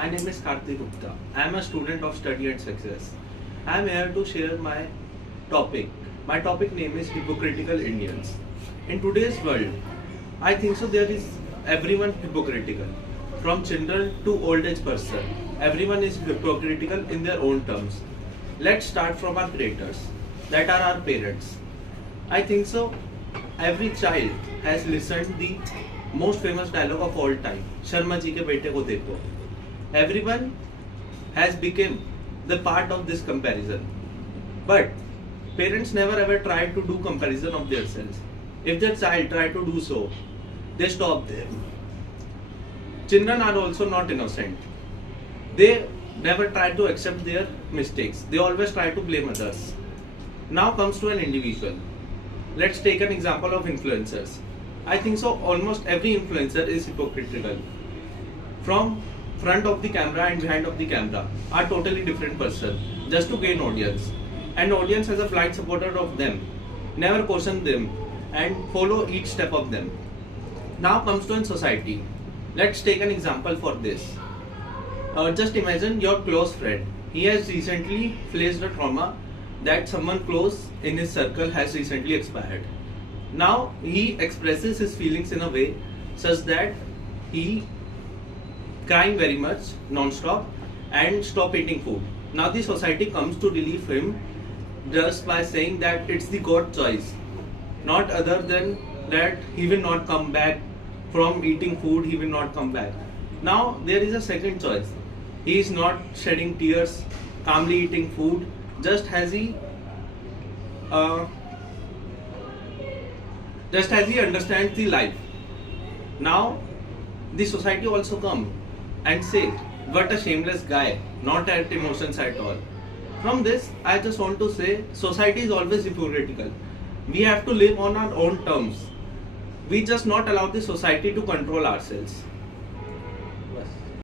My name is Karthik Gupta. I am a student of Study and Success. I am here to share my topic. My topic name is Hypocritical Indians. In today's world, I think so there is everyone hypocritical. From children to old age person, everyone is hypocritical in their own terms. Let's start from our creators, that are our parents. I think so every child has listened the most famous dialogue of all time, Sharma ji के बेटे को देखो. Everyone has become the part of this comparison. But parents never ever try to do comparison of themselves. If their child try to do so, they stop them. Children are also not innocent. They never try to accept their mistakes. They always try to blame others. Now comes to an individual. Let's take an example of influencers. I think so almost every influencer is hypocritical. From front of the camera and behind of the camera are totally different person just to gain audience. And audience has a blind supporter of them. Never question them and follow each step of them. Now comes to in society. Let's take an example for this. Just imagine your close friend. He has recently faced a trauma that someone close in his circle has recently expired. Now he expresses his feelings in a way such that he crying very much non-stop and stop eating food. Now the society comes to relieve him just by saying that it's the God choice, not other than that he will not come back from eating food, he will not come back. Now there is a second choice. He is not shedding tears, calmly eating food, just as he understands the life. Now the society also come and say, what a shameless guy, not at emotions at all. From this, I just want to say, society is always hypocritical. We have to live on our own terms. We just not allow the society to control ourselves.